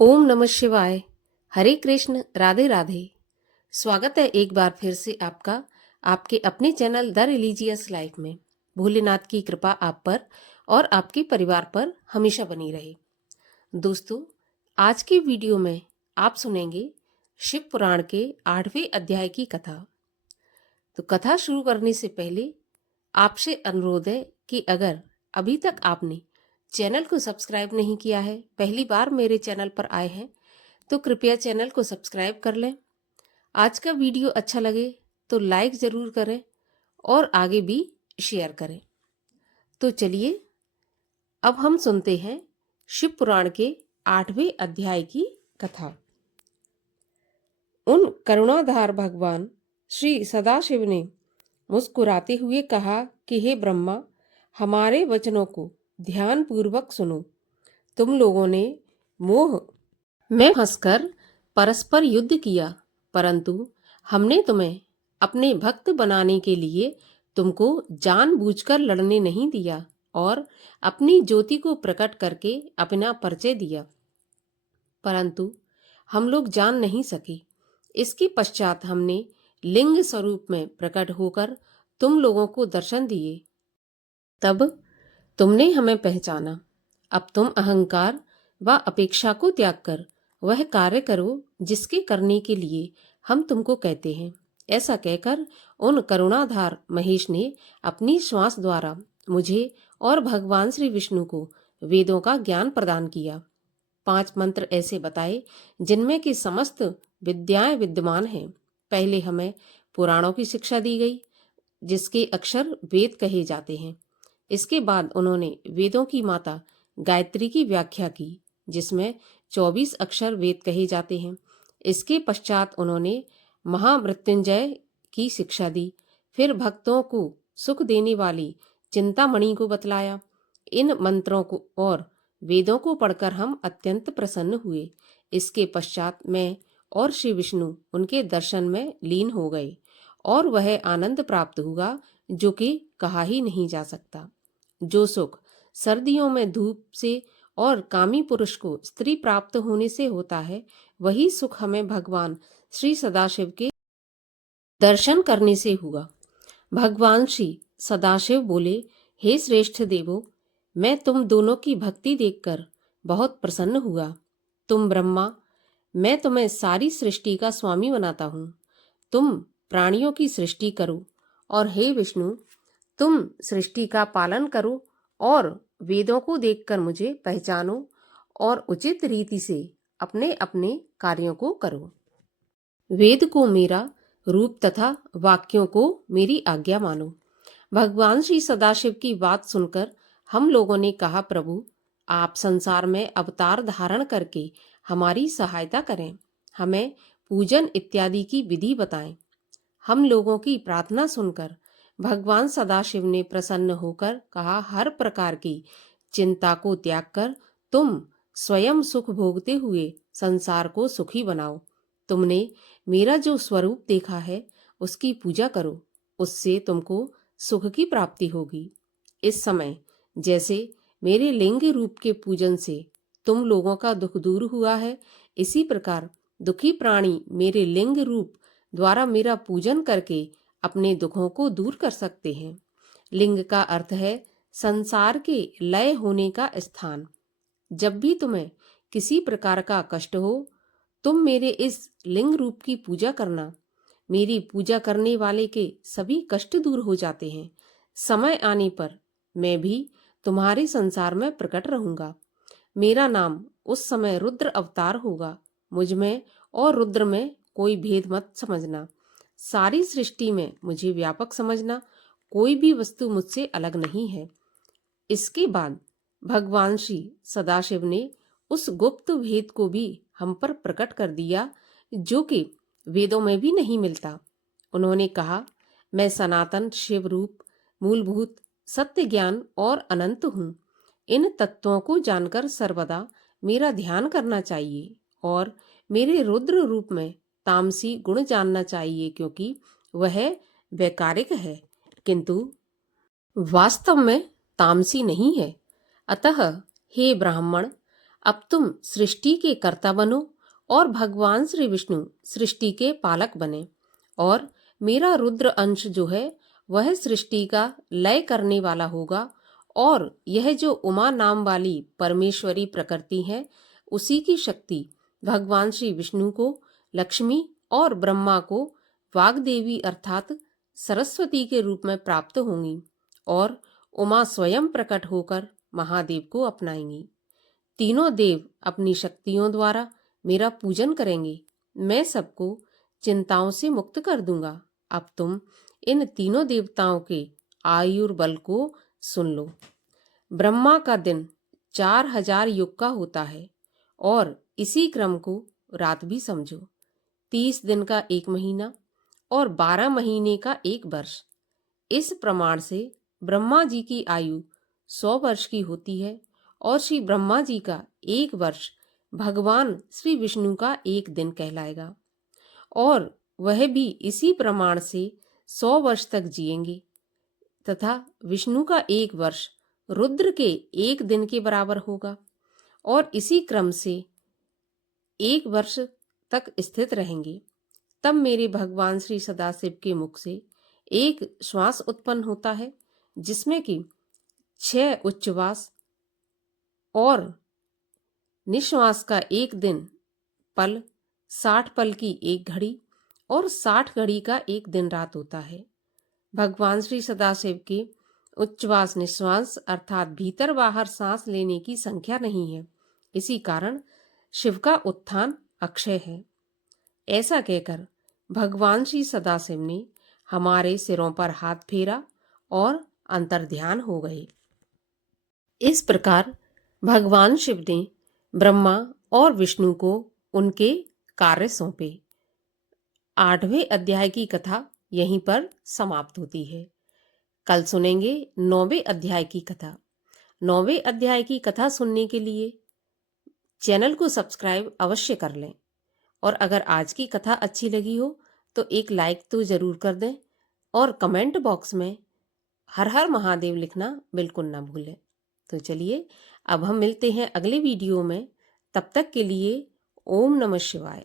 ओम नमः शिवाय। हरे कृष्ण, राधे राधे। स्वागत है एक बार फिर से आपका आपके अपने चैनल द रिलीजियस लाइफ में। भोलेनाथ की कृपा आप पर और आपके परिवार पर हमेशा बनी रहे। दोस्तों, आज के वीडियो में आप सुनेंगे शिव पुराण के 8वें अध्याय की कथा। तो कथा शुरू करने से पहले आपसे अनुरोध है कि अगर अभी तक आपने चैनल को सब्सक्राइब नहीं किया है, पहली बार मेरे चैनल पर आए हैं, तो कृपया चैनल को सब्सक्राइब कर लें। आज का वीडियो अच्छा लगे तो लाइक ज़रूर करें और आगे भी शेयर करें। तो चलिए अब हम सुनते हैं शिव पुराण के 8वें अध्याय की कथा। उन करुणाधार भगवान श्री सदाशिव ने मुस्कुराते हुए कहा कि हे ब्रह्मा, हमारे वचनों को ध्यान पूर्वक सुनो। तुम लोगों ने मोह में फंसकर परस्पर युद्ध किया, परंतु हमने तुम्हें अपने भक्त बनाने के लिए तुमको जानबूझकर लड़ने नहीं दिया और अपनी ज्योति को प्रकट करके अपना परिचय दिया, परंतु हम लोग जान नहीं सके। इसके पश्चात हमने लिंग स्वरूप में प्रकट होकर तुम लोगों को दर्शन दिए। तब तुमने हमें पहचाना। अब तुम अहंकार व अपेक्षा को त्याग कर वह कार्य करो जिसके करने के लिए हम तुमको कहते हैं। ऐसा कहकर उन करुणाधार महेश ने अपनी श्वास द्वारा मुझे और भगवान श्री विष्णु को वेदों का ज्ञान प्रदान किया। 5 मंत्र ऐसे बताए जिनमें की समस्त विद्याएं विद्यमान हैं। पहले हमें पुराणों की शिक्षा दी गई, जिसके अक्षर वेद कहे जाते हैं। इसके बाद उन्होंने वेदों की माता गायत्री की व्याख्या की, जिसमें 24 अक्षर वेद कहे जाते हैं। इसके पश्चात उन्होंने महामृत्युंजय की शिक्षा दी। फिर भक्तों को सुख देने वाली चिंतामणि को बतलाया। इन मंत्रों को और वेदों को पढ़कर हम अत्यंत प्रसन्न हुए। इसके पश्चात मैं और श्री विष्णु उनके दर्शन में लीन हो गए और वह आनंद प्राप्त हुआ जो कि कहा ही नहीं जा सकता। जो सुख सर्दियों में धूप से और कामी पुरुष को स्त्री प्राप्त होने से होता है, वही सुख हमें भगवान श्री सदाशिव के दर्शन करने से हुआ। भगवान श्री सदाशिव बोले, हे श्रेष्ठ देवो, मैं तुम दोनों की भक्ति देखकर बहुत प्रसन्न हुआ। तुम ब्रह्मा, मैं तुम्हें सारी सृष्टि का स्वामी बनाता हूँ। तुम प्राणियों की सृष्टि करो, और हे विष्णु, तुम सृष्टि का पालन करो और वेदों को देखकर मुझे पहचानो और उचित रीति से अपने अपने कार्यों को करो। वेद को मेरा रूप तथा वाक्यों को मेरी आज्ञा मानो। भगवान श्री सदाशिव की बात सुनकर हम लोगों ने कहा, प्रभु, आप संसार में अवतार धारण करके हमारी सहायता करें, हमें पूजन इत्यादि की विधि बताएं। हम लोगों की प्रार्थना सुनकर भगवान सदाशिव ने प्रसन्न होकर कहा, हर प्रकार की चिंता को त्याग कर तुम स्वयं सुख भोगते हुए संसार को सुखी बनाओ। तुमने मेरा जो स्वरूप देखा है उसकी पूजा करो, उससे तुमको सुख की प्राप्ति होगी। इस समय जैसे मेरे लिंग रूप के पूजन से तुम लोगों का दुख दूर हुआ है, इसी प्रकार दुखी प्राणी मेरे लिंग रूप द्वारा मेरा पूजन करके अपने दुखों को दूर कर सकते हैं। लिंग का अर्थ है संसार के लय होने का स्थान। जब भी तुम्हें किसी प्रकार का कष्ट हो, तुम मेरे इस लिंग रूप की पूजा करना। मेरी पूजा करने वाले के सभी कष्ट दूर हो जाते हैं। समय आने पर मैं भी तुम्हारे संसार में प्रकट रहूंगा। मेरा नाम उस समय रुद्र अवतार होगा। मुझ में और रुद्र में कोई भेद मत समझना। सारी सृष्टि में मुझे व्यापक समझना। कोई भी वस्तु मुझसे अलग नहीं है। इसके बाद भगवान श्री सदाशिव ने उस गुप्त भेद को भी हम पर प्रकट कर दिया, जो कि वेदों में भी नहीं मिलता। उन्होंने कहा, मैं सनातन शिव रूप, मूलभूत, सत्य ज्ञान और अनंत हूँ। इन तत्वों को जानकर सर्वदा मेरा ध्यान करना चाहिए और मेरे रुद्र रूप में तामसी गुण जानना चाहिए, क्योंकि वह वैकारिक है किंतु वास्तव में तामसी नहीं है। अतः हे ब्राह्मण, अब तुम सृष्टि के कर्ता बनो और भगवान श्री विष्णु सृष्टि के पालक बने, और मेरा रुद्र अंश जो है वह सृष्टि का लय करने वाला होगा, और यह जो उमा नाम वाली परमेश्वरी प्रकृति है उसी की शक्ति भगवान श्री विष्णु को, लक्ष्मी और ब्रह्मा को वाग्देवी अर्थात सरस्वती के रूप में प्राप्त होंगी, और उमा स्वयं प्रकट होकर महादेव को अपनाएंगी। तीनों देव अपनी शक्तियों द्वारा मेरा पूजन करेंगे। मैं सबको चिंताओं से मुक्त कर दूंगा। अब तुम इन तीनों देवताओं के आयुर्बल को सुन लो। ब्रह्मा का दिन 4000 युग का होता है, और इसी क्रम को रात भी समझो। 30 दिन का एक महीना और 12 महीने का एक वर्ष। इस प्रमाण से ब्रह्मा जी की आयु 100 वर्ष की होती है, और श्री ब्रह्मा जी का एक वर्ष भगवान श्री विष्णु का एक दिन कहलाएगा, और वह भी इसी प्रमाण से 100 वर्ष तक जिएंगे, तथा विष्णु का एक वर्ष रुद्र के एक दिन के बराबर होगा, और इसी क्रम से एक वर्ष तक स्थित रहेंगे। तब मेरे भगवान श्री सदाशिव के मुख से एक श्वास उत्पन्न होता है, जिसमें कि 6 उच्छ्वास और निश्वास का एक दिन पल, 60 पल की एक घड़ी और 60 घड़ी का एक दिन रात होता है। भगवान श्री सदाशिव के उच्छ्वास निश्वास अर्थात भीतर बाहर सांस लेने की संख्या नहीं है, इसी कारण शिव का उत्थान अक्षय है। ऐसा कहकर भगवान श्री सदाशिव ने हमारे सिरों पर हाथ फेरा और अंतर्ध्यान हो गए। इस प्रकार भगवान शिव ने ब्रह्मा और विष्णु को उनके कार्य सौंपे। 8वें अध्याय की कथा यहीं पर समाप्त होती है। कल सुनेंगे 9वें अध्याय की कथा। 9वें अध्याय की कथा सुनने के लिए चैनल को सब्सक्राइब अवश्य कर लें, और अगर आज की कथा अच्छी लगी हो तो एक लाइक तो जरूर कर दें, और कमेंट बॉक्स में हर हर महादेव लिखना बिल्कुल ना भूलें। तो चलिए अब हम मिलते हैं अगले वीडियो में। तब तक के लिए ओम नमः शिवाय।